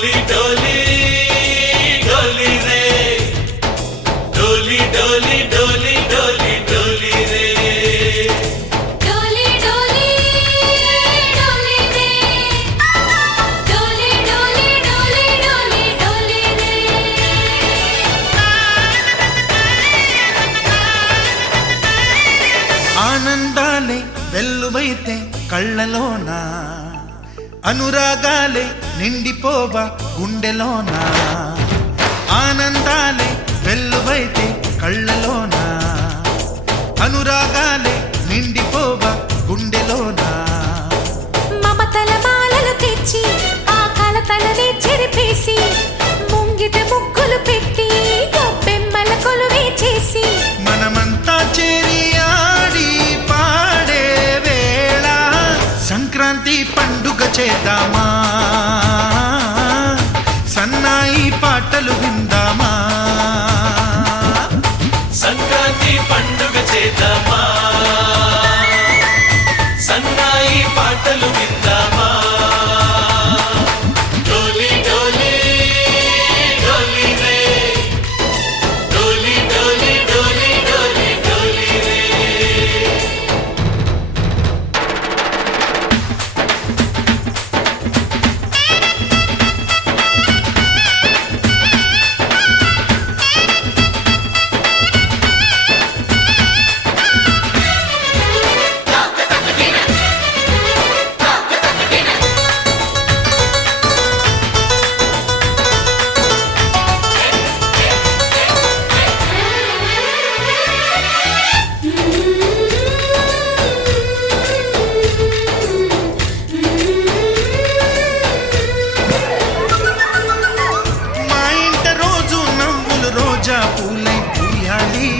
डोली डोली डोली रे डोली डोली डोली डोली डोली रे डोली डोली डोली रे डोली डोली डोली डोली डोली रे ఆనందాలే వెల్లువైతే కళ్ళలోనా అనురాగాలే నిండిపోవా గుండెలోనా ఆనందాలే వెల్లువైతే కళ్ళలోనా అనురాగాలే నిండిపోవా గుండెలోనా మమతల మాలలు తెచ్చి ఆ కలతలనే చెరిపేసి ముంగిట ముగ్గులు పెట్టి గొప్పెమ్మల కొలువే చేసి మనమంతా చేరి ఆడి పాడే వేళ సంక్రాంతి పండుగ చేద్దామా సన్నాయి పాటలు విందామా సంక్రాంతి పండుగ చేద్దామా సన్నాయి పాటలు విందామా డోలి డోలి డోలి రే డోలి డోలి డోలి డోలి డోలి రే మా ఇంట రోజు నవ్వులు రోజా పూలై పూయాలి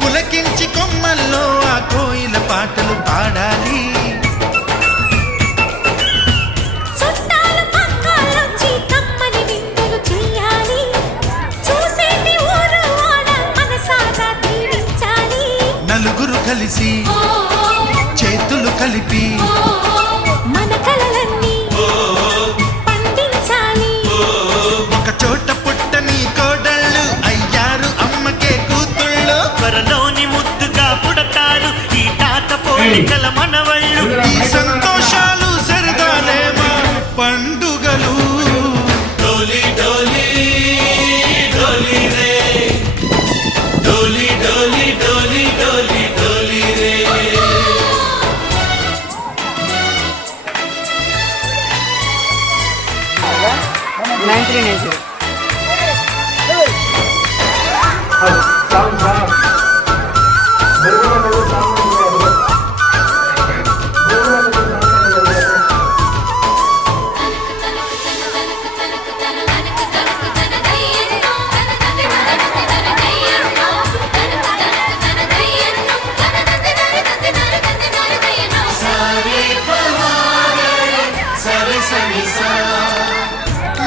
పులకించి కొమ్మల్లో ఆ కోయిల పాటలు పాడాలి చుట్టాలు పక్కాలొచ్చి కమ్మని విందులు చేయాలి చూసేటి ఊరు వాడ మనసారా దీవించాలి నలుగురు కలిసి చేతులు కలిపి మన కలలన్నీ పండించాలి ఒక చోట పుట్టని కోడళ్ళు అయ్యారు అమ్మకే కూతుళ్ళు త్వరలోని ముద్దుగా పుడతారు ఈ తాత పోలికల మనవళ్ళు ఈ సంతోషాలు సరదాలే మా పండుగలు డోలి డోలి డోలి రే డోలి డోలి డోలి డోలి డోలి రే 9390.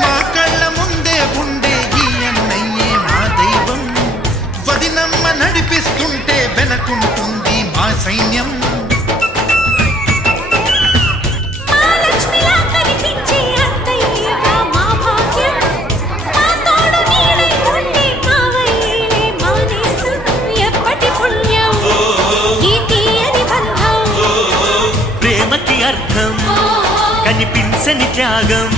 మా కళ్ళ ముందే ఉండే ఈ అన్నయ్యే మా దైవం వదినమ్మ నడిపిస్తుంటే వెనకుంటుంది మా సైన్యం మహాలక్ష్మిలా కనిపించే అత్తయ్యగా మా భాగ్యం మా తోడు నీడై ఉండే మావయ్యలే మానేస్తు ఎప్పటి పుణ్యం ఈ తీయని బంధం ప్రేమకి అర్థం కనిపించని త్యాగం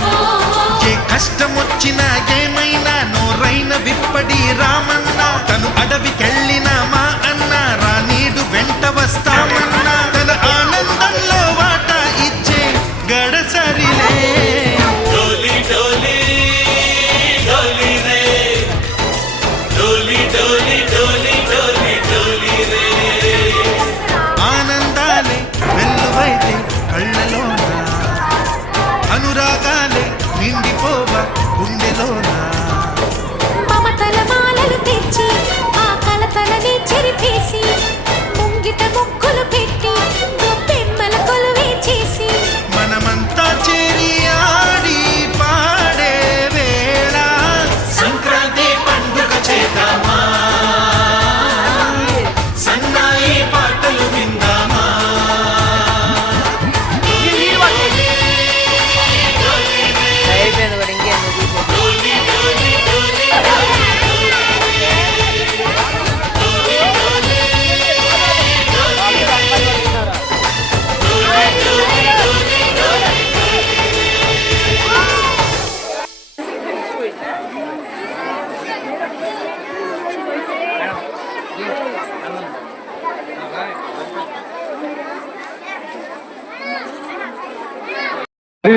ఏ కష్టం వచ్చినా ఏమైనా నోరైన విప్పడి రామన్న తను అడవికెళ్ళిన మా అన్న రానీడు వెంట వస్తామన్నా తన ఆనందంలో వాటా ఇచ్చే గడసరిలే డోలి డోలి డోలి రే డోలి డోలి డోలి డోలి డోలి రే ఆనందాలే వెల్లువైతే కళ్ళలోనా అనురాగాలే నిండిపోవా గుండెలోనా మమతల మాలలు తెచ్చి ఆ కలతలని చెరిపేసి ముంగిట ముగ్గులు పెట్టి గొప్పెమ్మల కొలువే చేసి మనమంతా చేరి ఆడి పాడే వేళ సంక్రాంతి పండుగ చేద్దామా సన్నాయి పాటలు విందామా అయిపోయింది కూడా ఇంకేందుకు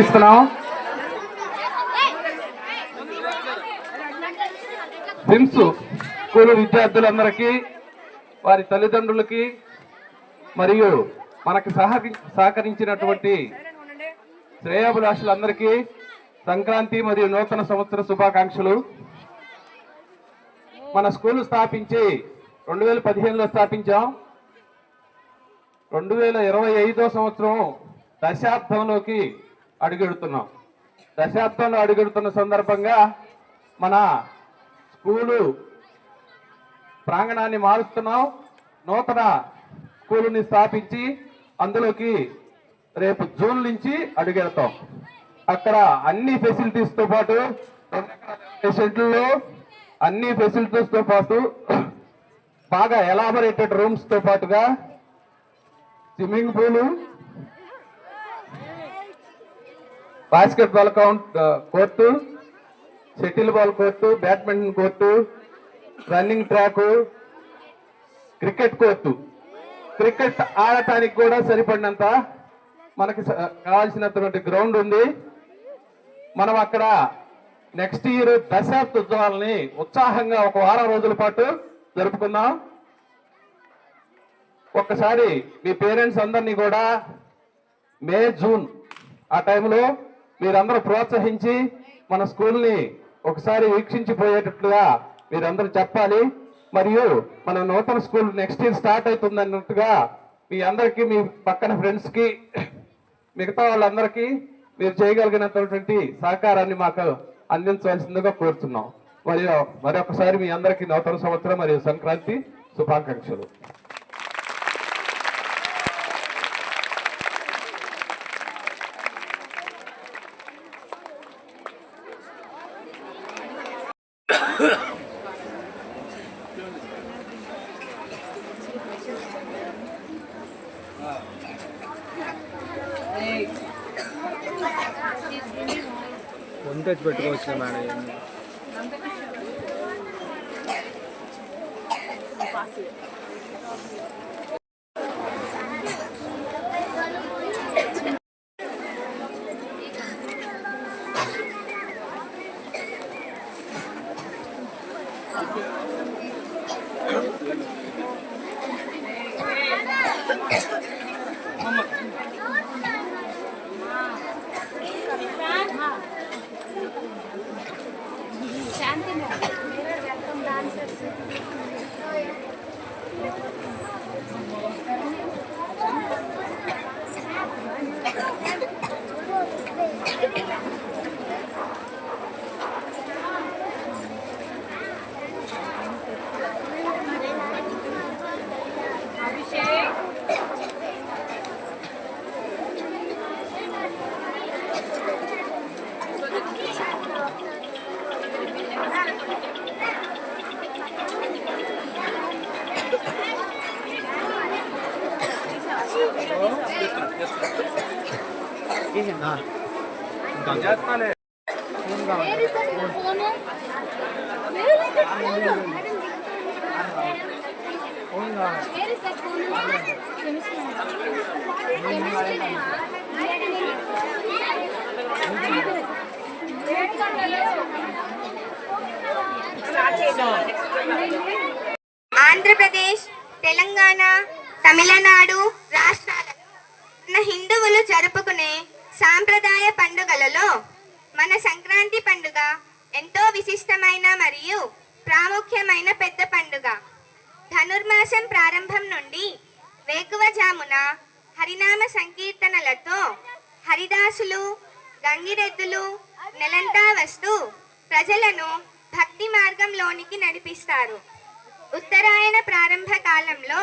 ఇస్తున్నాం. సిమ్స్ స్కూల్ విద్యార్థులందరికీ, వారి తల్లిదండ్రులకి మరియు మనకు సహకరించినటువంటి శ్రేయాభిలాషులందరికీ సంక్రాంతి మరియు నూతన సంవత్సర శుభాకాంక్షలు. మన స్కూల్ స్థాపించి 2015లో స్థాపించాం. 2025వ సంవత్సరం దశాబ్దంలోకి అడుగెడుతున్నాం. దశాబ్దంలో అడుగెడుతున్న సందర్భంగా మన స్కూలు ప్రాంగణాన్ని మారుస్తున్నాం. నూతన స్కూలుని స్థాపించి అందులోకి రేపు జూన్ నుంచి అడుగెడతాం. అక్కడ అన్ని ఫెసిలిటీస్తో పాటు సెంటర్లో అన్ని ఫెసిలిటీస్తో పాటు బాగా ఎలాబరేటెడ్ రూమ్స్తో పాటుగా swimming pool, basketball court, shuttle ball court, badminton court, running track, cricket court, cricket ఆడటానికి కూడా సరిపడినంత మనకి కావాల్సినటువంటి గ్రౌండ్ ఉంది. మనం అక్కడ నెక్స్ట్ ఇయర్ దశాబ్ద ఉత్సవాలని ఉత్సాహంగా ఒక వారం రోజుల పాటు జరుపుకుందాం. ఒక్కసారి మీ పేరెంట్స్ అందరినీ కూడా మే, జూన్ ఆ టైంలో మీరందరూ ప్రోత్సహించి మన స్కూల్ని ఒకసారి వీక్షించిపోయేటట్లుగా మీరందరూ చెప్పాలి. మరియు మన నూతన స్కూల్ నెక్స్ట్ ఇయర్ స్టార్ట్ అవుతుంది అన్నట్టుగా మీ అందరికీ, మీ పక్కన ఫ్రెండ్స్కి, మిగతా వాళ్ళందరికీ మీరు చేయగలిగినటువంటి సహకారాన్ని మాకు అందించవలసిందిగా కోరుతున్నాం. మరియు మరొకసారి మీ అందరికీ నూతన సంవత్సరం మరియు సంక్రాంతి శుభాకాంక్షలు. తెచ్చి పెట్టుకోవచ్చు మేడం. ఆంధ్రప్రదేశ్, తెలంగాణ, తమిళనాడు రాష్ట్రాలలో మన హిందువులు జరుపుకునే సాంప్రదాయ పండుగలలో మన సంక్రాంతి పండుగ ఎంతో విశిష్టమైన మరియు ప్రాముఖ్యమైన పెద్ద పండుగ. ధనుర్మాసం ప్రారంభం నుండి వేకువజామున హరినామ సంకీర్తనలతో హరిదాసులు, గంగిరెద్దులు నెలంతా వస్తూ ప్రజలను భక్తి మార్గంలోనికి నడిపిస్తారు. ఉత్తరాయణ ప్రారంభ కాలంలో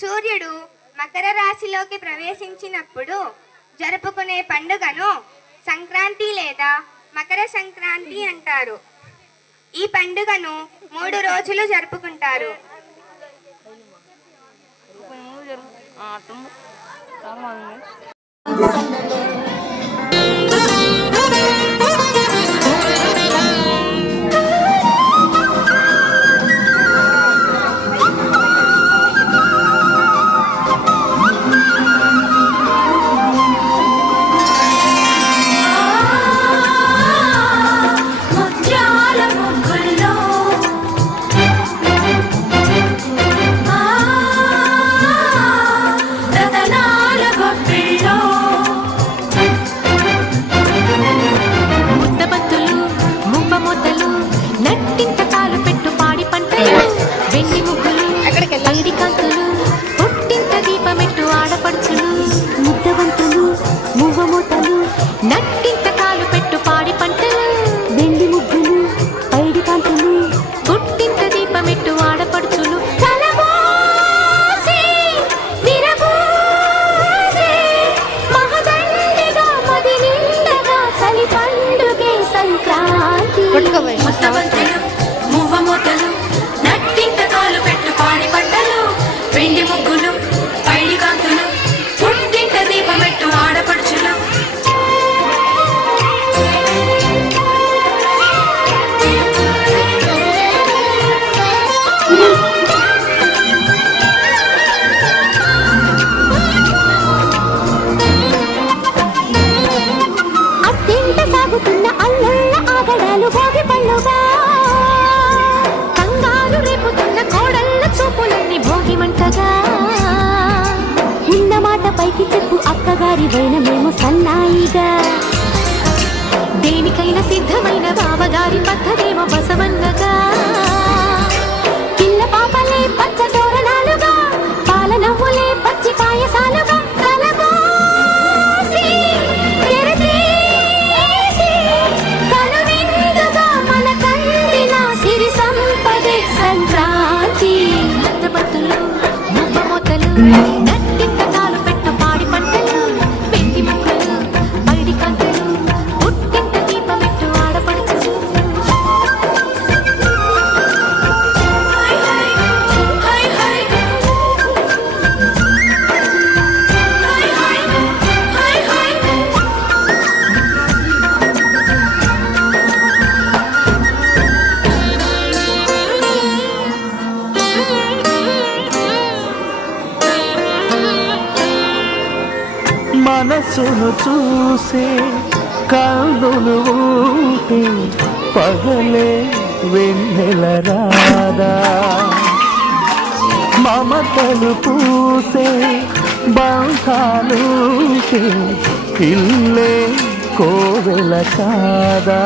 సూర్యుడు మకర రాశిలోకి ప్రవేశించినప్పుడు జరుపుకునే పండుగను సంక్రాంతి లేదా మకర సంక్రాంతి అంటారు. ఈ పండుగను 3 రోజులు జరుపుకుంటారు. ముత్తబంతులు మువ్వ మూతలు నట్టింట కాలు పెట్టు పాడి పంటలు వెండి ముగ్గులు పైడి కాంతులు పుట్టింట దీపమెట్టు ఆడపడుచులు అత్తింట సాగుతున్న అల్లుళ్ళ ఆగడాలు భోగి పళ్ళుగా కంగారు రేపుతున్న కోడళ్ళ చూపులన్నీ భోగి మంటగా ఉన్న మాట పైకి చెప్పు అక్కగారి వైన మేము సన్నాయిగా దేనికైనా సిద్ధమైన బావగారి పద్ధతేమో బసవన్నగా పిల్ల పాపలే పచ్చ తోరణాలుగా పాల నవ్వులే పచ్చి పాయసాలుగా కలబోసి, తెరతీసి, కనువిందుగా మన కందిన సిరి సంపదే సంక్రాంతి. ముత్తబంతులు మువ్వ మూతలు నట్టింట కాలు పెట్టు పాడి పంటలు వెండి ముగ్గులు పైడి కాంతులు పుట్టింట దీపమెట్టు ఆడపడుచులు మనసును చూసే కన్నులు ఊపి పగలే వెన్నెల రాదా మమతలు పూసే బంధాలు ఇల్లే కోవెల కాదా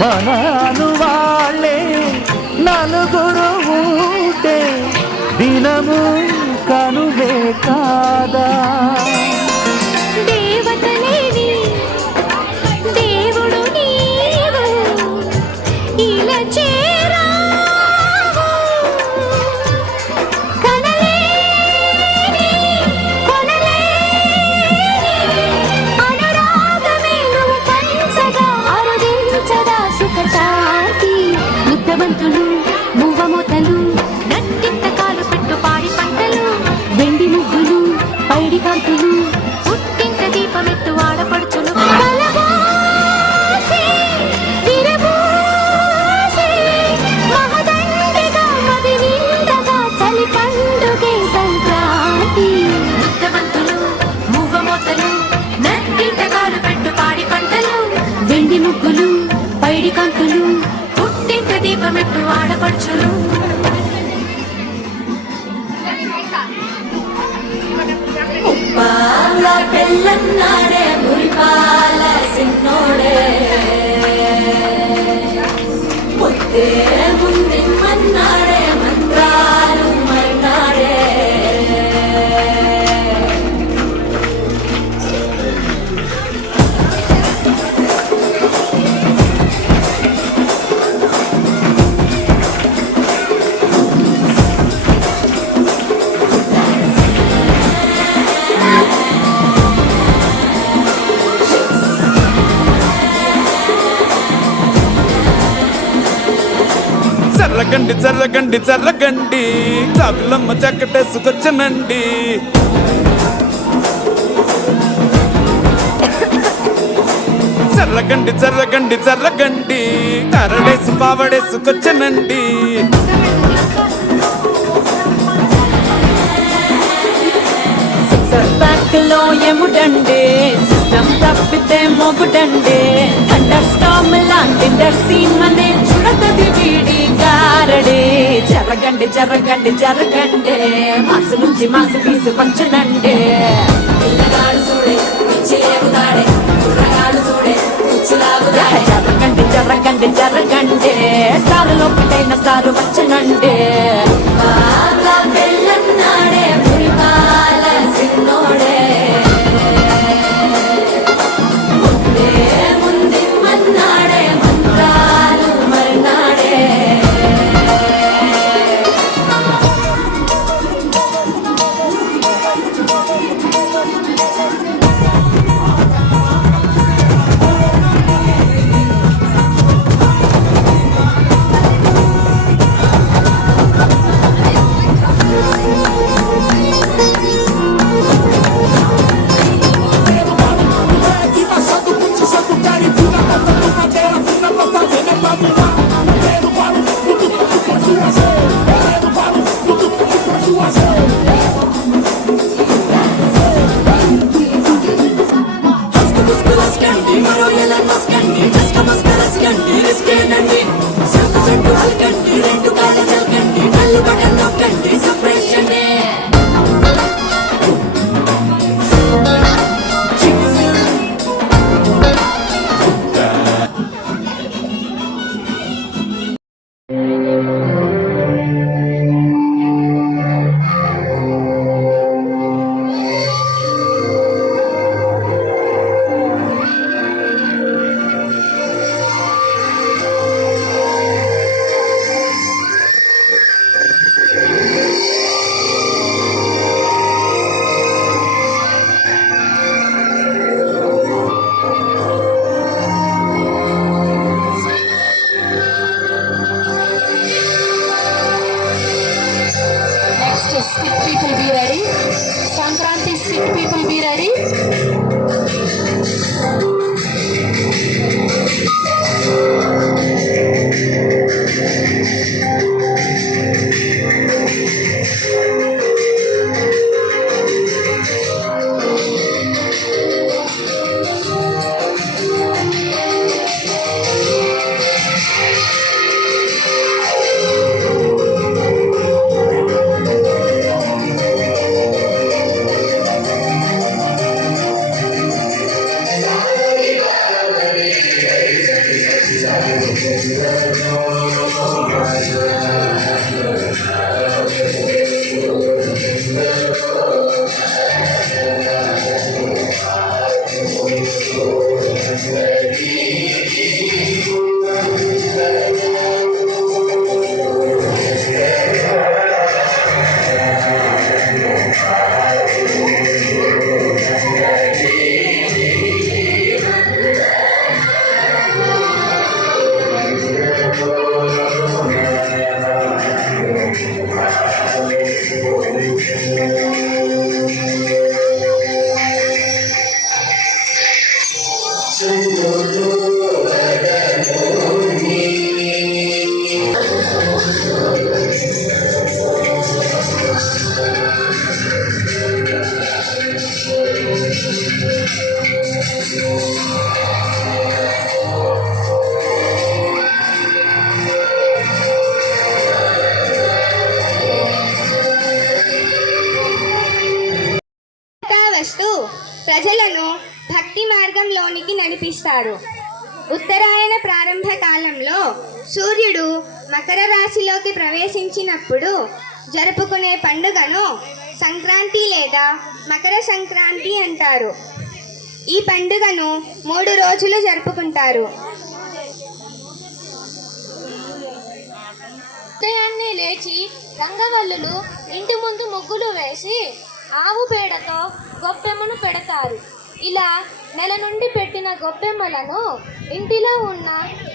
మనను వాళ్ళే నలుగురు ఉంటే దినము కనువే కాదా దేవతలేని దేవుడు నీవు ఇలా చేరావు కనలేని, కొనలేని అనురాగమే నువ్వు పంచగా అరుదించదా సుఖశాంతి. ముద్దబంతులు మువ్వ మూతలు నట్టింట కాలు పెట్టు పాడి పంటలు వెండి ముగ్గులు పైడి కాంతులు పుట్టింట దీపమెట్టు ఆడపడుచులు కలబోసి, విరబోసి, మహదండిగా మది నిండగా చలి పండుగే సంక్రాంతి. ముద్దబంతులు మువ్వ మూతలు నట్టింట కాలు పెట్టు పాడి పంటలు వెండి ముగ్గులు పైడి కాంతులు పుట్టింట దీపమెట్టు ఆడపడుచులు పాల పెళ్ళన్నాడే మురిపాల సిన్నోడే ముద్దే ముందిమ్మన్నాడే మంత్రాలు మన్నాడే చల్లగండి చల్లగండి చల్లగండి చాకులమ్మ చక్కటేసుకొచ్చనండి చల్లగండి చల్లగండి చల్లగండి కరడేసి పావడేసుకొచ్చనండి బ్యాక్లో ఎముడండి సిస్టమ్ తప్పితే మొగుడండి అండర్ స్టామ్ లాంటి సీమనే చూడతది వీడి గారడి జరగండి జరగండి జరగండి మాసు నుంచి మాసు పీసు పంచనండి పిల్లగాడు చూడే పిచ్చి లేగుతాడే కుర్రగాడు చూడే పిచ్చిలాగుతాడే జరగండి జరగండి జరగండి స్టారులో ఒకటైన స్టారు వచ్చనండి పెళ్ళన్నాడే మురిపాల సిన్నోడే ముందిమ్మన్నాడే మంత్రాలు మర్నాడే Skit people be ready. Sankranti skit people be ready. వస్తూ ప్రజలను భక్తి మార్గంలోనికి నడిపిస్తారు. ఉత్తరాయణ ప్రారంభ కాలంలో సూర్యుడు మకర రాశిలోకి ప్రవేశించినప్పుడు జరుపుకునే పండుగను సంక్రాంతి లేదా మకర సంక్రాంతి అంటారు. ఈ పండుగను 3 రోజులు జరుపుకుంటారు. ఉదయాన్నే లేచి రంగవల్లులు ఇంటి ముందు ముగ్గులు వేసి ఆవు పేడతో గొప్పెమ్మను పెడతారు. ఇలా నెల నుండి పెట్టిన గొప్పెమ్మలను ఇంటిలో ఉన్న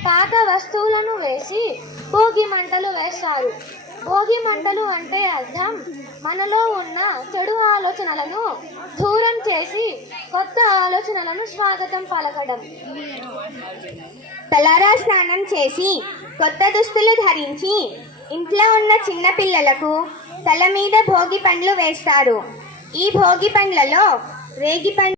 పాత వస్తువులను వేసి భోగి మంటలు వేస్తారు. భోగి మంటలు అంటే అర్థం మనలో ఉన్న చెడు ఆలోచనలను దూరం చేసి కొత్త ఆలోచనలను స్వాగతం పలకడం. తలారా స్నానం చేసి కొత్త దుస్తులు ధరించి ఇంట్లో ఉన్న చిన్న పిల్లలకు తల మీద భోగి పండ్లు వేస్తారు. ఈ భోగి పండ్లలో రేగి పండ్లు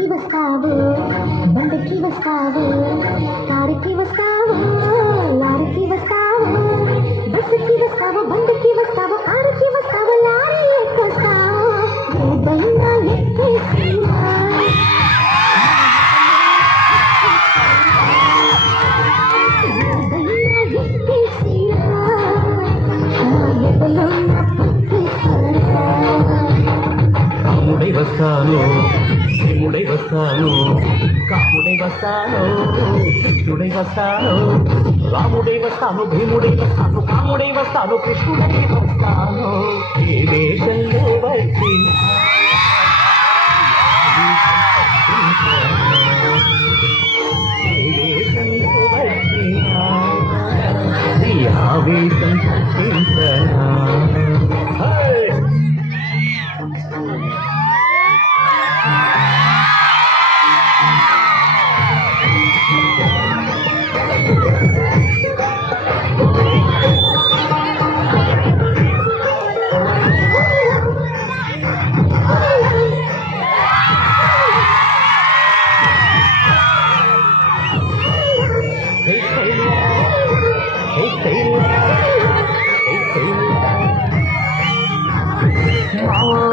బండికి వస్తావు బండికి వస్తావు కారుకి వస్తావు లారీకి వస్తావు బస్సుకి వస్తావు బండికి వస్తావు కారుకి వస్తావు లారీ ఎక్కొస్తావు ఏదైనా ఎక్కేసినా రాముడై వస్తాను శివుడై వస్తాను కాముడై వస్తాను కృష్ణుడై వస్తాను రాముడై వస్తాను భీముడై వస్తాను కాముడై వస్తాను కృష్ణుడై వస్తాను ఏ దేశంలో వచ్చి ఏ దేశంలో వచ్చినా ఈ ఆవేశం తప్పించనా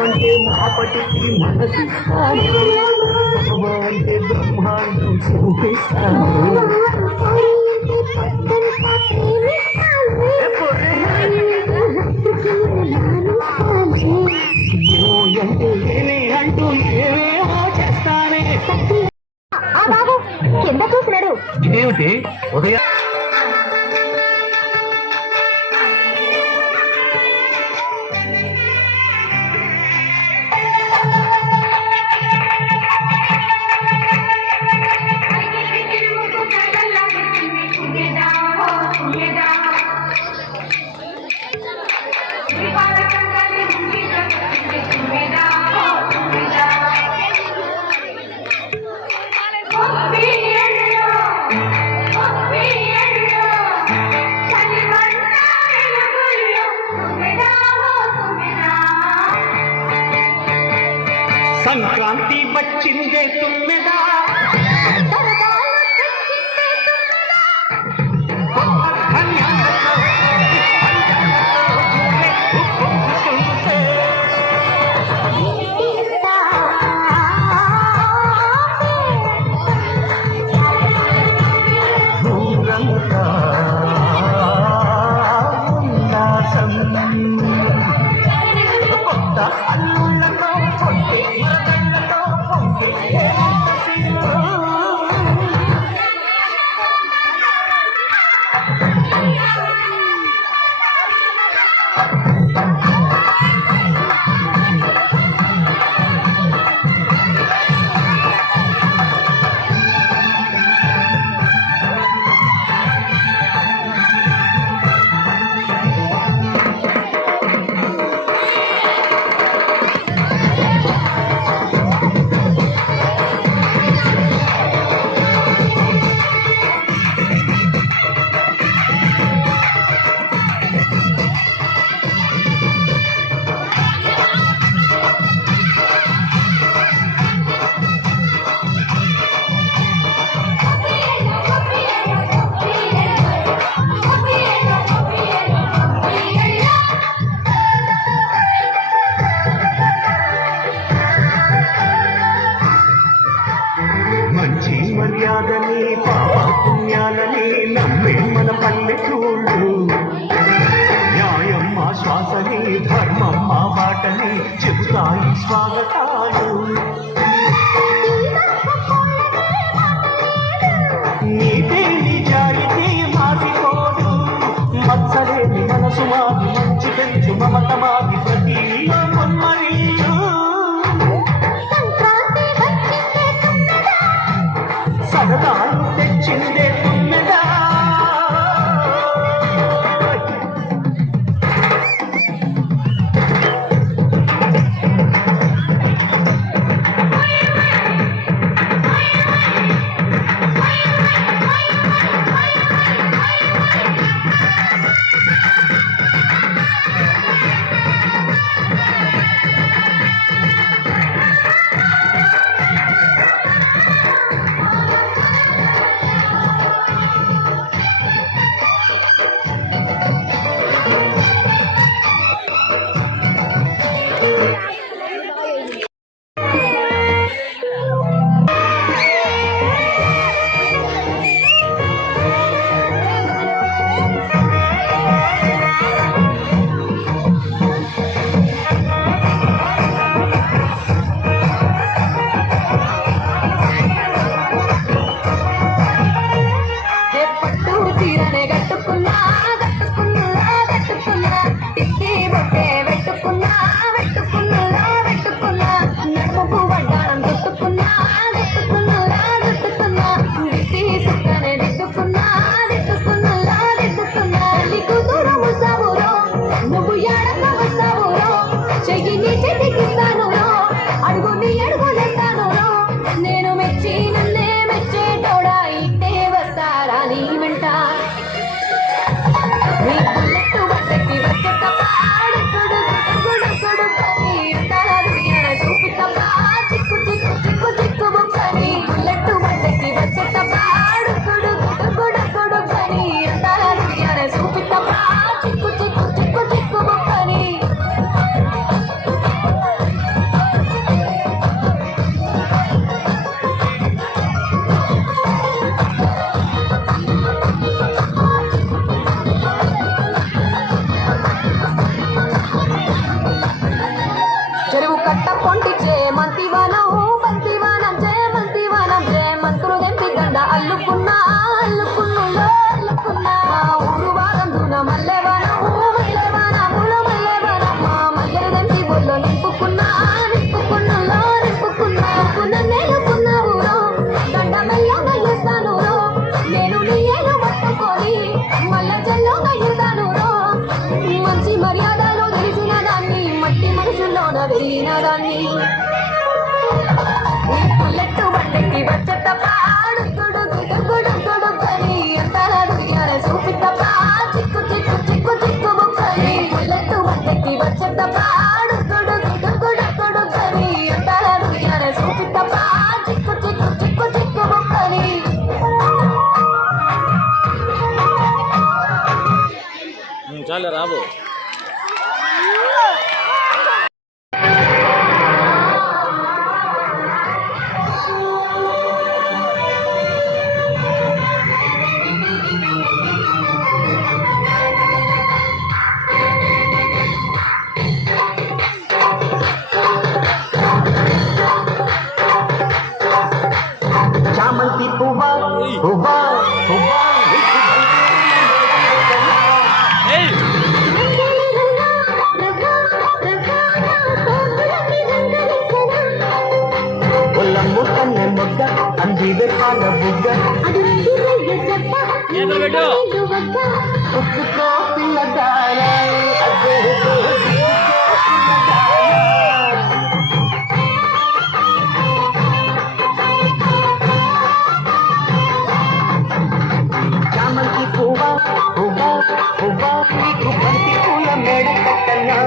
అంటే మాపటికి మనసిస్తాను అంటే బ్రహ్మాండం చూపిస్తాను అంటే ఏమే అంటూ ఏమేమో చేస్తానే బాబు కింద చూసినాడు ఇదేమిటి ఉదయం సంక్రాంతి వచ్చిందే తుమ్మెదా అల్లుళ్ళతో పొట్టి మరదళ్ళతో పొట్టి మంచి మర్యాదని పాప పుణ్యాలని నమ్మే మన పల్లెటూళ్ళు న్యాయం మా శ్వాసని ధర్మం మా బాటని చెబుతాయి స్వాగతాలు నీతే నిజాయితీ మాసిపోదు మత్సలేని మనసు మాది మంచి పెంచు మమత మాది ప్రతి మొమ్మరీలు సరదాలు తెచ్చిందే తుమ్మెదా మల్లున మల్లెవనము మల్లెవనముల మల్లెవనమ్మ మల్లెలు దంచి బొల్లో నింపుకున్నా నింపుకున్నలో నింపుకున్నా నేలుకున్నావు దండమెల్లో నయ్యేస్తాను నేను నీ ఏలు పట్టుకొని మల్ల జల్లో నయ్యేదాను మంచి మర్యాదలో తెలిసిన దాన్ని మట్టి మనసులోన వెలిగిన దాన్ని పుల్లెట్టు బండెక్కి వచ్చేట పాడు గొడుగొడుగొడుగొడుగని ఎంతలా దిగానే చూపితప్ప చిక్కు చిక్కు చిక్కు చిక్కు బుక్కని పుల్లెట్టు బండెక్కి వచ్చేట పాడు గొడుగొడుగొడుగొడుగని ఎంతలా దిగానే చూపితప్ప చిక్కు చిక్కు చిక్కు చిక్కు బుక్కని చాలు రాబు చామంతి పువ్వా పువ్వా పువ్వా ఒళ్ళమ్ము కన్నె మొగ్గ అందివే పాల బుగ్గ ఉక్కుకో పిల్లదార చామంతి పువ్వా పువ్వా పువ్వా నీకు బంతి పూల మేడ కట్టన్నా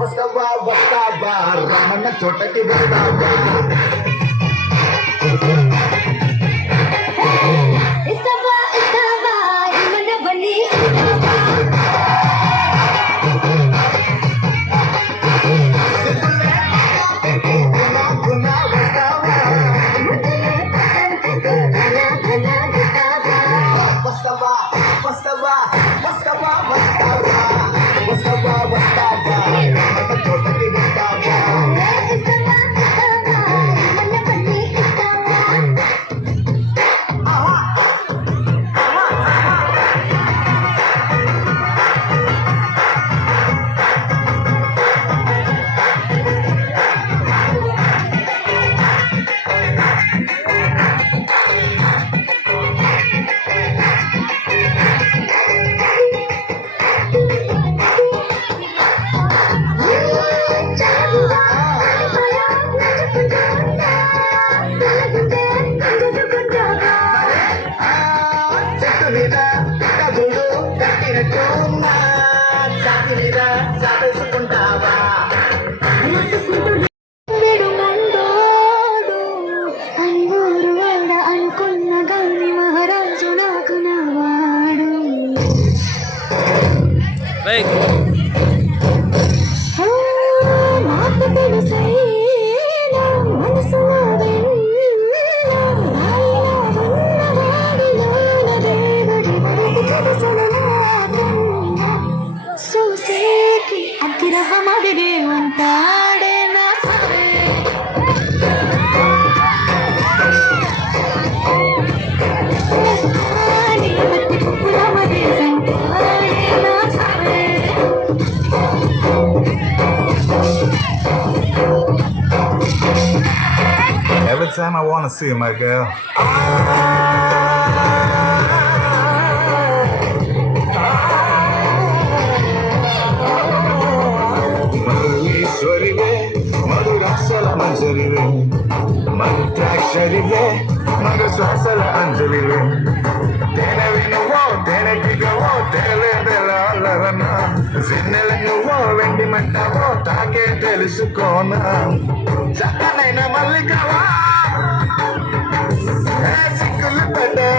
వస్తావా వస్తావా రమణ చోటకి వెళ్దావా ఇస్తావా ఇస్తావా మన బలి వస్తావా వస్తావా వస్తావా వస్తావా వస్తావా వస్తావా రమణ చోటకి వెళ్దావా చెట్టు మీద కబులు కట్టినట్టున్నా చాటి మీద చాపేసుకుంటావా అని ఊరు వాడ అనుకున్న గాని మహారాజు నాకు నావాడు నాకు తెలుసైనా మనసులో చూసేకి అగ్రహమడిగే ఉంటాడే నా సరే Every time I want to see my girl. Madhurishwarive, madhurasala manjarive, mantrasharive, magaswasala anjalive. Tene vinuvo, tene kigavo, tele bela alarana. Zinnele nuvo, vendi mattavo, taake telusukona. Chakanaina mallikava, sikulu peda.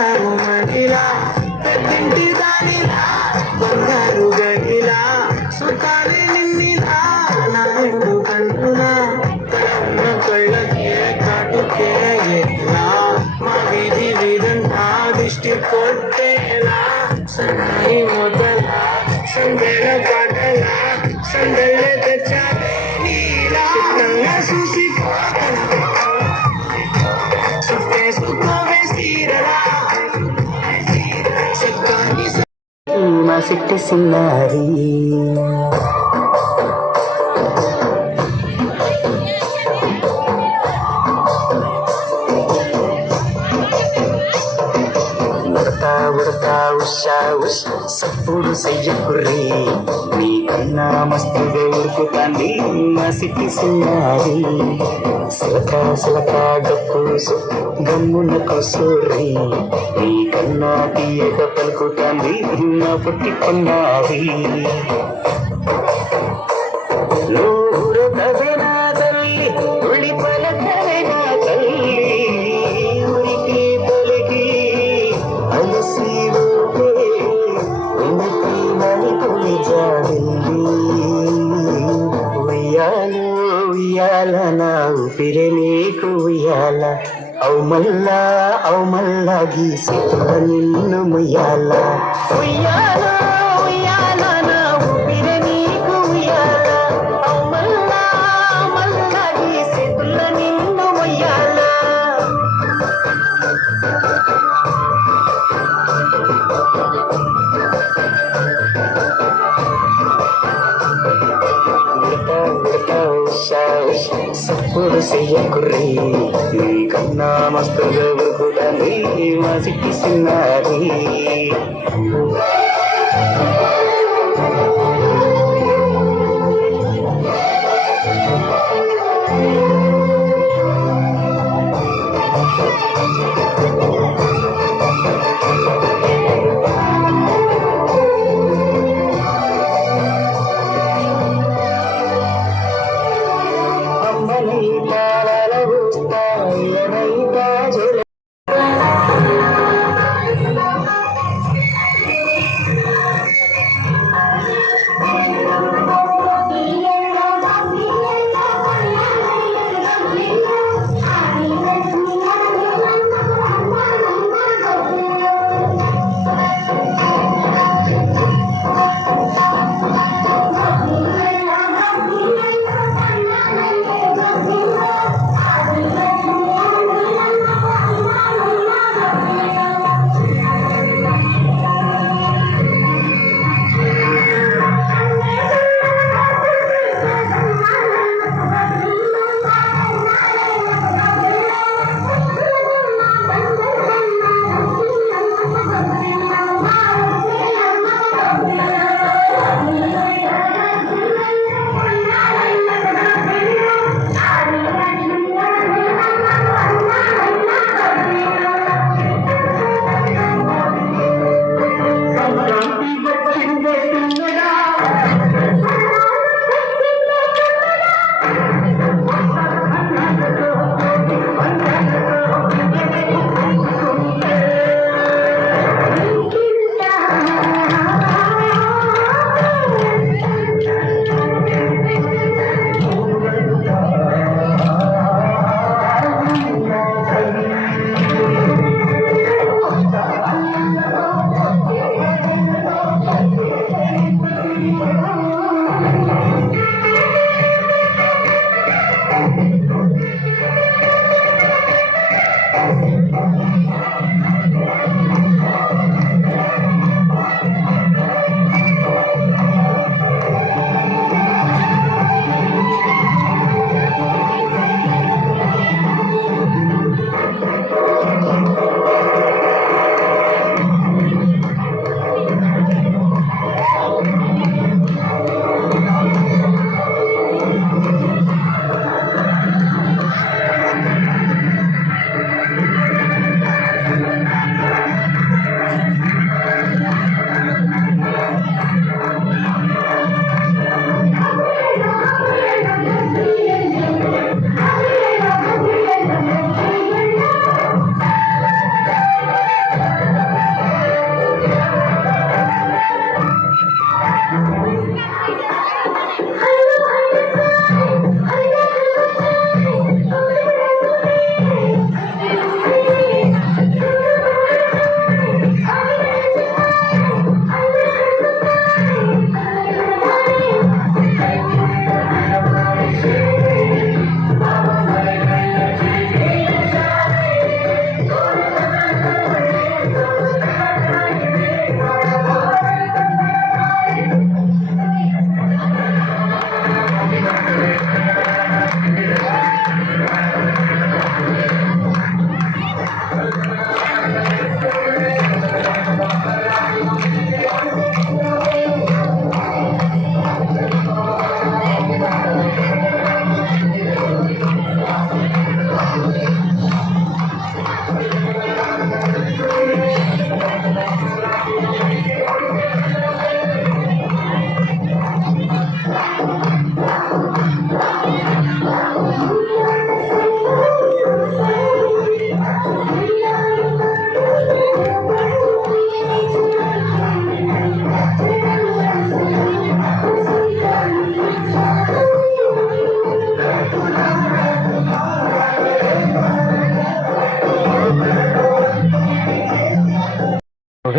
చూస్తావు మడిలా పెద్దింటి దానిలా బంగారు గడిలా సుతాలి నిన్నిలా నా రెండు కన్నులా కళ్ళ కళ్ళకే కాటుకే ఎట్లా మా వీధి వీధంతా దిష్టి కొట్టేలా సన్నాయి మొదల సందెల పాటల సందెల తెచ్చాలే నీలా చిత్తంగా చూసి చుట్టేసుకోవే సీరలా మా సిట్టి సిన్నారి ఉడతా ఉషా ఉష్ సప్పుడు సయ్యకుర్రి నీ కన్నా మస్తుగా ఉరుకుతాంది మా సిట్టి సిన్నారి సిలక సిలక గప్పుసు గమ్మున కొసూరి నీ కన్నా తీయక పలుకుతాంది నా పుట్టి కొన్నావి ఊరకవే నా తల్లి ఉడి పలకవే నా తల్లి ఉరికి పలికి అలసి ఉనికి మని పులి జాబిల్లి ఉయ్యాలు ఉయ్యాల నా ఊపిరి నీకు ఉయ్యాల అవు మల్లా గీసేతుల నిన్ను ముయ్యాల ఉయ్యాల ఉయ్యాల నా ఊపిరి నీకు ఉయ్యాల అవు మల్లా గీసేతుల నిన్ను ముయ్యాల సప్పుడు చెయ్యకుర్రి నీ కన్నా మస్తుగా ఉరుకుతాంది మా సిట్టి సిన్నారి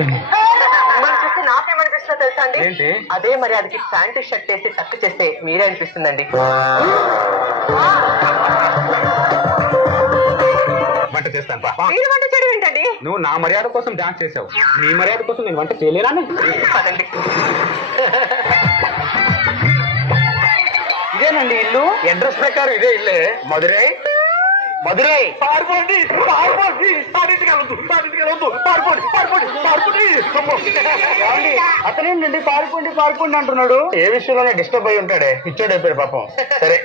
మిమ్మల్ని చూస్తే నాకేమనిపిస్తుందో తెలుసా అండి? ఏంటి? అదే మరి అది ప్యాంటు షర్ట్ వేసి టక్ చేస్తే మీరే అనిపిస్తుందండి. వంట చేస్తాను మీరు వంట చేయడం ఏంటండి? నువ్వు నా మర్యాద కోసం డాన్స్ చేసావు, నీ మర్యాద కోసం నేను వంట చేయలేనా? పదండి. ఇదేనండి ఇల్లు, అడ్రస్ ప్రకారం ఇదే ఇల్లే. మధురై మధురై పారిపోండి, పారిపోండి, అతనేంటండి పారిపోండి పారిపోండి అంటున్నాడు? ఏ విషయంలోనే డిస్టర్బ్ అయి ఉంటాడే, పిచ్చోడు అయిపోయాడు పాపం. సరే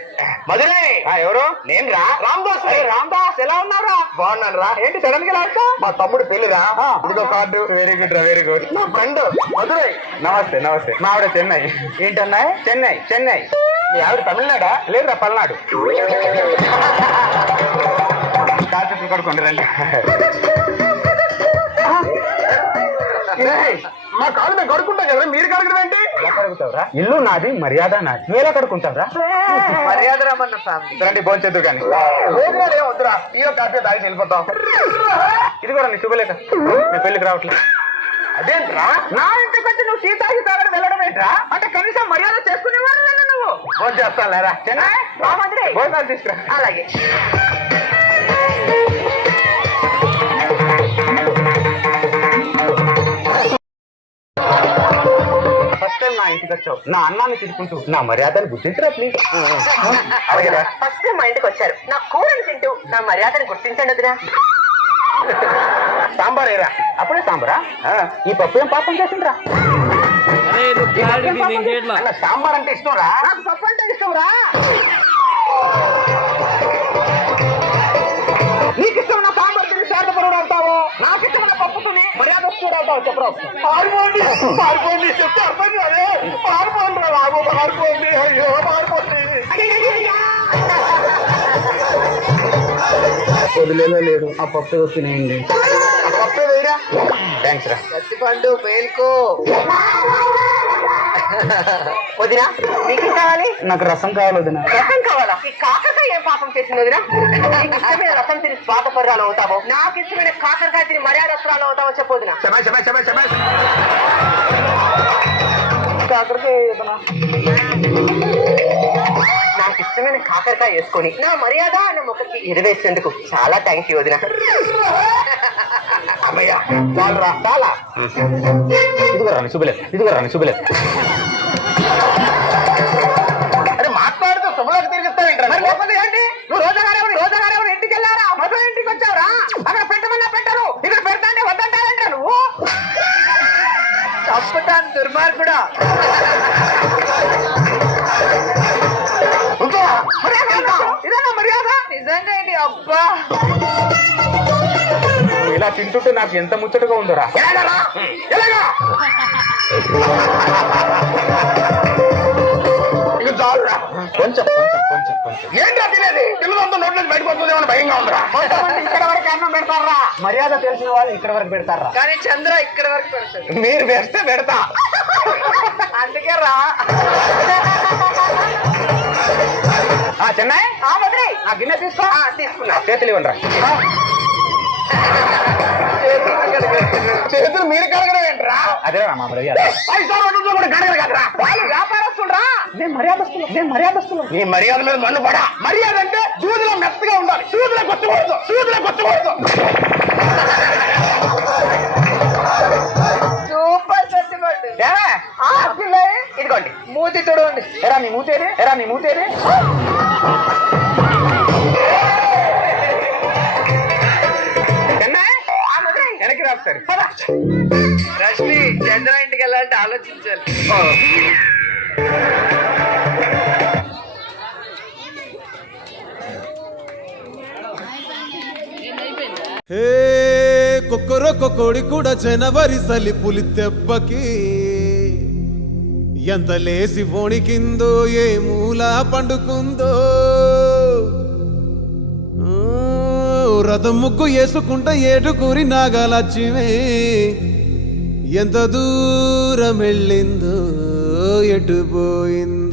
మధురై. ఎవరు? నేను రా, రామ్దాస్. రామ్దాస్ ఎలా ఉన్నారా? బాగున్నాను రా. ఏంటి సడన్ గా లాస్తా? మా తమ్ముడు పెళ్లిరా. ఇదిగో కార్డు. వెరీ గుడ్ రా, వెరీ గుడ్. నా ఫ్రెండ్ మధురై. నమస్తే నమస్తే. మా ఆవిడ చెన్నై. ఏంటన్నా? చెన్నై చెన్నై. మీ ఆవిడ తమిళనాడా? లేదురా పల్నాడు. కాల్చెట్లు కడుకోండి రండి. మా కాలు మేము కడుక్కుంటాం కదా, మీరు కడగడం ఏంటి? ఎలా కడుగుతావురా? ఇల్లు నాది, మర్యాద నాది. నువ్వు ఎలా కడుక్కుంటావురా? మర్యాద రామన్న ఫ్యామిలీ. రండి భోంచేద్దు కానీ. వద్దురా, టీయో కాఫీ తాగి వెళ్ళిపోతాం. ఇది కూడా నీ శుభలేక మీ పెళ్లికి రావట్లేదు. అదేంట్రా నా ఇంటికి వచ్చి నువ్వు సీతాకి తాగడం వెళ్ళడం ఏంట్రా? అంటే కనీసం మర్యాద చేసుకునేవారు నువ్వు. భోజనం చేస్తాను లేరా? చెన్నై భోజనాలు తీసుకురా. అలాగే. ఫస్ట్ టైం నా ఇంటికి వచ్చావు, నా అన్నాన్ని తిట్టుకుంటూ నా మర్యాదను గుర్తించరా ప్లీజ్. అలాగేరా. ఫస్ట్ టైం మా ఇంటికి వచ్చారు, నా కూరని తింటూ నా మర్యాదను గుర్తించండి వదినా. సాంబార్ ఏరా? అప్పుడే సాంబారా? ఈ పప్పు ఏం పాపం చేసిండ్రా? సాంబార్ అంటే ఇష్టం రా. నాకు పప్పు అంటే ఇష్టం రా. నీకు ఇష్టమైన సాంబార్ తిని శాంతపరుడు అవుతావు, నాకు ఇష్టమైన పప్పుకుని మర్యాద వస్తుడు అవుతావు. చెప్పరా? పారిపోండి పారిపోండి చెప్తే అర్థం కాదే. పారిపోండి రా బాబు, పారిపోండి. అయ్యో పారిపోండి. వదిలేలా లేదు, ఆ పప్పు తినేయండి. పప్పు వేయరా? థ్యాంక్స్ రా. పండు మేల్కో. వదినా నీకేం కావాలి? నాకు రసం కావాలి వదినా. రసం కావాలా? ఈ కాకరకాయ ఏం పాపం చేసింది వదినా? నీకు ఇష్టమైన రసం తిని స్వాతపర్రాలు అవుతావో, నాకు ఇష్టమైన కాకరకాయ తిని మర్యాదస్త్రాలు అవుతావో చెప్పొదినా. కాకరకాయ వదినా. నాకు ఇష్టమైన కాకరకాయ వేసుకొని నా మర్యాద అన్న మొక్కకి ఎరవేసేందుకు చాలా థ్యాంక్ యూ వదినా. అమ్మయ్యా చాలరా, చాలా. ఇదిగో రాని శుభలేదు, ఇదిగో రాని శుభలేదు. అరే మాట్లాడుతూ శుభలకు తిరిగిస్తావేంట్రా? లేకపోతే ఏంటి? నువ్వు రోజాగారేమని ఇంటికి వెళ్ళారా? మధు ఇంటికి వచ్చావురా? అక్కడ పెట్టమన్నా పెట్టరు, ఇక్కడ పెడతాంటే వద్దంటావేంట్రా నువ్వు? తప్పుతాను దుర్మార్గుడా. ఇదేనా మర్యాద? నిజంగా ఏంటి? అబ్బా ఇలా తింటుంటే నాకు ఎంత ముచ్చటగా ఉందోరా. కొంచెం ఏంట్రా తినేది? పిల్లలంతా నోట్లో బయటకు వస్తుందేమని భయంగా ఉందిరా. ఇక్కడ వరకు అన్నం పెడతారా? మర్యాద తెలిసిన వాళ్ళు ఇక్కడ వరకు పెడతారా? కానీ చంద్ర ఇక్కడ వరకు పెడతాడు. మీరు వేస్తే పెడతా. అందుకే రా. చెన్నై ఆ గిన్నె తీసుకో. తీసుకున్నా. చేతులు ఇవ్వండి రా. చేతులు మీరు కడగడం ఏంట్రా? అదే మా మర్యాద. కూడా కడగరు కదరా, వాళ్ళు వ్యాపారస్తురా. నేను మర్యాదస్తులు. నీ మర్యాద మీద మన్ను పడా. మర్యాద అంటే దూదిలో మెత్తగా ఉండాలి, సూదిలో కొట్టకూడదు. సూపర్ సత్యపడ్డు. ఇదిగోండి మూతి చూడండి. ఎరా నీ మూతేది? వెనక్కి రాస్తారు. రష్మి చంద్ర ఇంటికి వెళ్ళాలంటే ఆలోచించాలి. హే కొక్కరొక్క కోడి కూడా జనవరి సలి పులి దెబ్బకి ఎంత లేసి వణికిందో, ఏ మూల పండుకుందో. రథం ముగ్గు వేసుకుంట ఏడుకూరి నాగలక్ష్మి ఎంత దూరం వెళ్ళిందో, ఎటు పోయిందో.